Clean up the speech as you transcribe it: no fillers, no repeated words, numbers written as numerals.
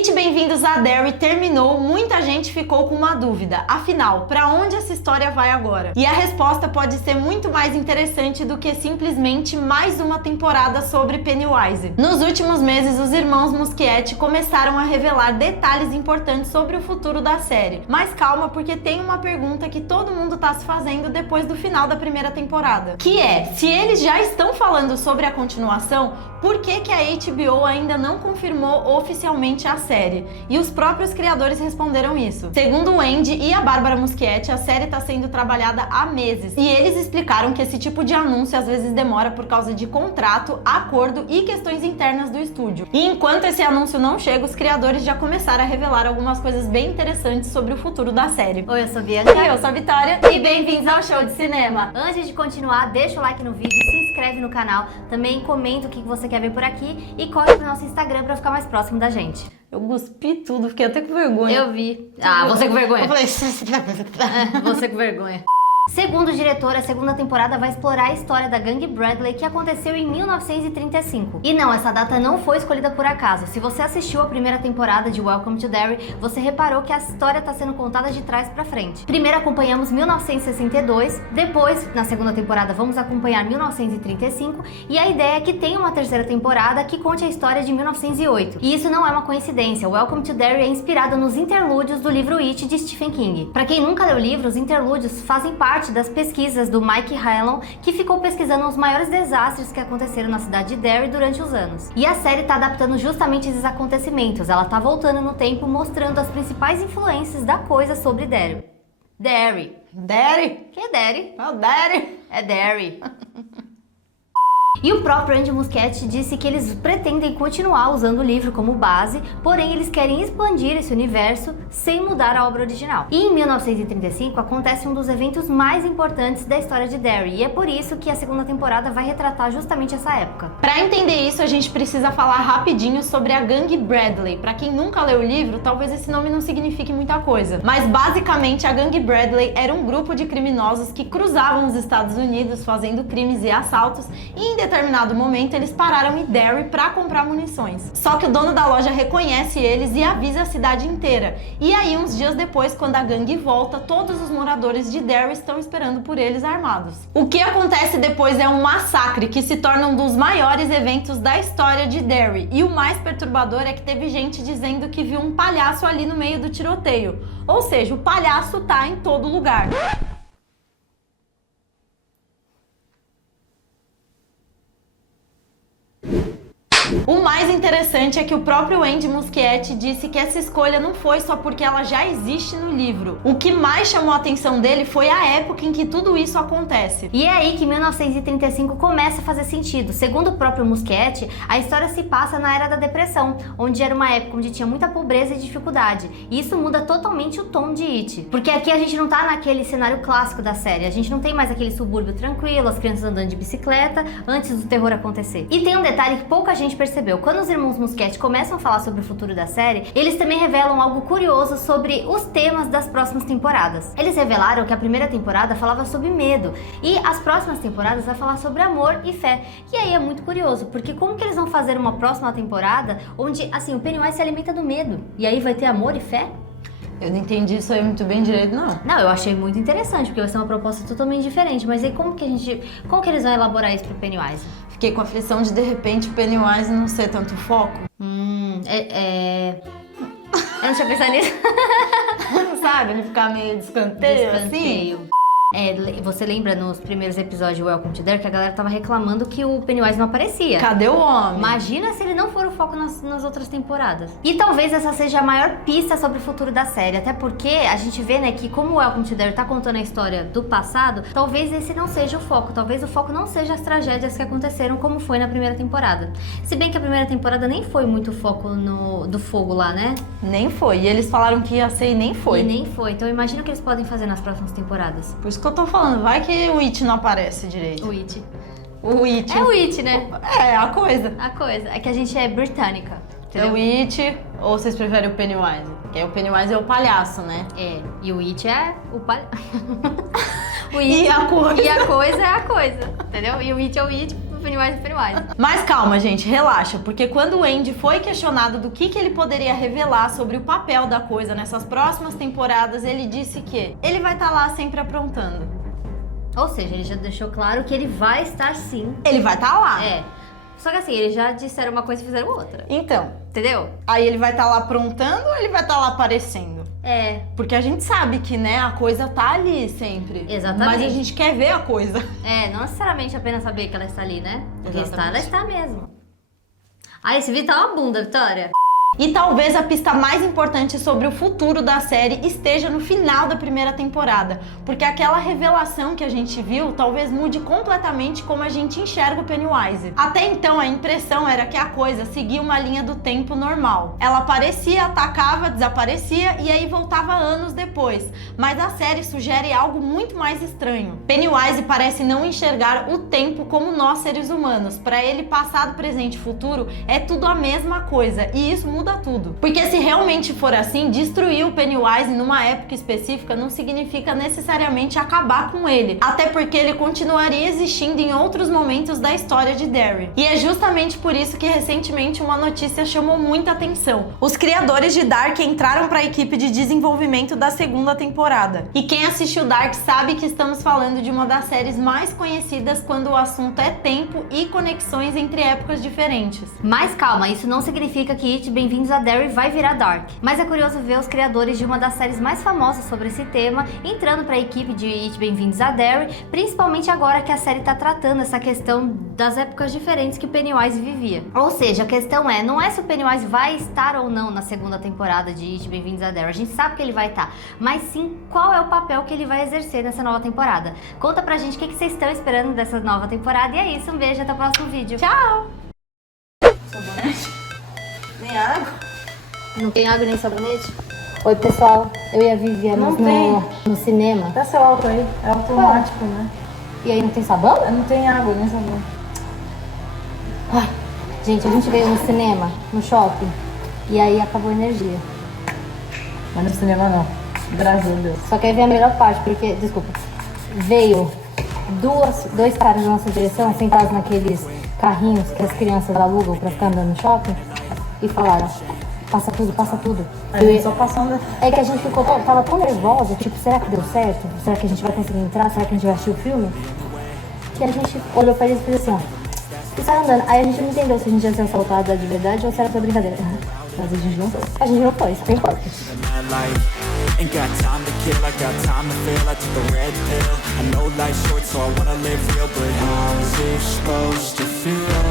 It Bem-vindos a Derry terminou, muita gente ficou com uma dúvida. Afinal, pra onde essa história vai agora? E a resposta pode ser muito mais interessante do que simplesmente mais uma temporada sobre Pennywise. Nos últimos meses, os irmãos Muschietti começaram a revelar detalhes importantes sobre o futuro da série. Mas calma, porque tem uma pergunta que todo mundo tá se fazendo depois do final da primeira temporada. Que é, se eles já estão falando sobre a continuação, por que que a HBO ainda não confirmou oficialmente a série? E os próprios criadores responderam isso. Segundo o Andy e a Bárbara Muschietti, a série está sendo trabalhada há meses. E eles explicaram que esse tipo de anúncio às vezes demora por causa de contrato, acordo e questões internas do estúdio. E enquanto esse anúncio não chega, os criadores já começaram a revelar algumas coisas bem interessantes sobre o futuro da série. Oi, eu sou a Bianca. E eu sou a Vitória. E bem-vindos ao Show de Cinema. Antes de continuar, deixa o like no vídeo, se inscreve no canal, também comenta o que você quer ver por aqui e corre pro nosso Instagram pra ficar mais próximo da gente. Eu cuspi tudo, fiquei até com vergonha. Eu vi. Ah, você com vergonha. Eu falei... Você com vergonha. Segundo o diretor, a segunda temporada vai explorar a história da gangue Bradley que aconteceu em 1935. E não, essa data não foi escolhida por acaso. Se você assistiu a primeira temporada de Welcome to Derry, você reparou que a história está sendo contada de trás para frente. Primeiro acompanhamos 1962, depois, na segunda temporada, vamos acompanhar 1935, e a ideia é que tenha uma terceira temporada que conte a história de 1908. E isso não é uma coincidência. Welcome to Derry é inspirado nos interlúdios do livro It de Stephen King. Para quem nunca leu o livro, os interlúdios fazem parte das pesquisas do Mike Hanlon, que ficou pesquisando os maiores desastres que aconteceram na cidade de Derry durante os anos. E a série está adaptando justamente esses acontecimentos. Ela está voltando no tempo, mostrando as principais influências da coisa sobre Derry. Derry. Derry? Que é Derry? É o Derry. É Derry. E o próprio Andy Muschietti disse que eles pretendem continuar usando o livro como base, porém eles querem expandir esse universo sem mudar a obra original. E em 1935 acontece um dos eventos mais importantes da história de Derry, e é por isso que a segunda temporada vai retratar justamente essa época. Para entender isso, a gente precisa falar rapidinho sobre a gangue Bradley. Para quem nunca leu o livro, talvez esse nome não signifique muita coisa, mas basicamente a gangue Bradley era um grupo de criminosos que cruzavam os Estados Unidos fazendo crimes e assaltos, e em determinado momento eles pararam em Derry para comprar munições. Só que o dono da loja reconhece eles e avisa a cidade inteira. E aí, uns dias depois, quando a gangue volta, todos os moradores de Derry estão esperando por eles armados. O que acontece depois é um massacre que se torna um dos maiores eventos da história de Derry. E o mais perturbador é que teve gente dizendo que viu um palhaço ali no meio do tiroteio. Ou seja, o palhaço tá em todo lugar. O mais interessante é que o próprio Andy Muschietti disse que essa escolha não foi só porque ela já existe no livro. O que mais chamou a atenção dele foi a época em que tudo isso acontece. E é aí que 1935 começa a fazer sentido. Segundo o próprio Muschietti, a história se passa na Era da Depressão, onde era uma época onde tinha muita pobreza e dificuldade. E isso muda totalmente o tom de It. Porque aqui a gente não tá naquele cenário clássico da série. A gente não tem mais aquele subúrbio tranquilo, as crianças andando de bicicleta, antes do terror acontecer. E tem um detalhe que pouca gente percebeu. Quando os irmãos Muschietti começam a falar sobre o futuro da série, eles também revelam algo curioso sobre os temas das próximas temporadas. Eles revelaram que a primeira temporada falava sobre medo e as próximas temporadas vai falar sobre amor e fé. E aí é muito curioso, porque como que eles vão fazer uma próxima temporada onde, assim, o Pennywise se alimenta do medo e aí vai ter amor e fé? Eu não entendi isso aí muito bem direito, não. Não, eu achei muito interessante, porque vai ser uma proposta totalmente diferente. Mas aí como que eles vão elaborar isso pro Pennywise? Fiquei com a aflição de repente o Pennywise não ser tanto foco. Eu não tinha pensado nisso. Sabe? Ele ficar meio de escanteio, assim. Você lembra nos primeiros episódios de Welcome to Derry que a galera tava reclamando que o Pennywise não aparecia? Cadê o homem? Imagina se ele não for o foco nas outras temporadas. E talvez essa seja a maior pista sobre o futuro da série, até porque a gente vê, né, que como o Welcome to Derry tá contando a história do passado, talvez esse não seja o foco, talvez o foco não seja as tragédias que aconteceram como foi na primeira temporada. Se bem que a primeira temporada nem foi muito foco do fogo lá, né? Nem foi, e eles falaram que ia ser e nem foi. E nem foi, então imagina o que eles podem fazer nas próximas temporadas. Por isso que eu tô falando, vai que o It não aparece direito. O It. O It. É o It, né? É, a coisa. A coisa. É que a gente é britânica. É o It, ou vocês preferem o Pennywise? Porque o Pennywise é o palhaço, né? É, e o It é o palhaço. E a coisa. E a coisa é a coisa, entendeu? E o It é o It Pennywise é Pennywise. Mas calma, gente, relaxa, porque quando o Andy foi questionado do que ele poderia revelar sobre o papel da coisa nessas próximas temporadas, ele disse que ele vai estar lá sempre aprontando. Ou seja, ele já deixou claro que ele vai estar sim. Ele vai estar lá. É. Só que assim, eles já disseram uma coisa e fizeram outra. Então, Entendeu? aí ele vai estar lá aprontando ou ele vai estar lá aparecendo? É. Porque a gente sabe que, né, a coisa tá ali sempre. Exatamente. Mas a gente quer ver a coisa. É, não necessariamente apenas saber que ela está ali, né? Porque estar, ela Exatamente. está mesmo. Ah, esse vídeo tá uma bunda, Vitória. E talvez a pista mais importante sobre o futuro da série esteja no final da primeira temporada, porque aquela revelação que a gente viu talvez mude completamente como a gente enxerga o Pennywise. Até então a impressão era que a coisa seguia uma linha do tempo normal. Ela aparecia, atacava, desaparecia e aí voltava anos depois. Mas a série sugere algo muito mais estranho. Pennywise parece não enxergar o tempo como nós seres humanos. Para ele, passado, presente e futuro é tudo a mesma coisa e isso muda tudo. Porque se realmente for assim, destruir o Pennywise numa época específica não significa necessariamente acabar com ele, até porque ele continuaria existindo em outros momentos da história de Derry. E é justamente por isso que recentemente uma notícia chamou muita atenção. Os criadores de Dark entraram para a equipe de desenvolvimento da segunda temporada. E quem assistiu Dark sabe que estamos falando de uma das séries mais conhecidas quando o assunto é tempo e conexões entre épocas diferentes. Mas calma, isso não significa que It Bem-vindos a Derry vai virar Dark. Mas é curioso ver os criadores de uma das séries mais famosas sobre esse tema entrando para a equipe de It Bem-vindos a Derry, principalmente agora que a série tá tratando essa questão das épocas diferentes que Pennywise vivia. Ou seja, a questão é, não é se o Pennywise vai estar ou não na segunda temporada de It Bem-vindos a Derry, a gente sabe que ele vai estar, mas sim qual é o papel que ele vai exercer nessa nova temporada. Conta pra gente o que vocês estão esperando dessa nova temporada e é isso, um beijo, até o próximo vídeo. Tchau! Nem água? Não tem água nem sabonete? Oi pessoal, eu e a Vivi Não íamos tem. no cinema. Dá seu álcool aí, é automático, né? E aí não tem sabão? Não tem água, nem sabão. Ai, gente, a gente veio no cinema, no shopping, e aí acabou a energia. Mas no cinema não, graças a Deus. Só que aí vem a melhor parte, porque, desculpa, veio dois caras na nossa direção, sentados naqueles carrinhos que as crianças alugam pra ficar andando no shopping, e falaram, passa tudo, passa tudo. A gente só passando. É que a gente tava tão nervosa, tipo, será que deu certo? Será que a gente vai conseguir entrar? Será que a gente vai assistir o filme? Que a gente olhou pra eles e fez assim, ó, e saiu andando. Aí a gente não entendeu se a gente ia ser assaltada de verdade ou se era só brincadeira. Mas a gente não foi. A gente não foi, isso que importa. Ain't got time to kill, I got time to feel. I took the red pill. I know life's short, so I wanna live real. But how's it supposed to feel?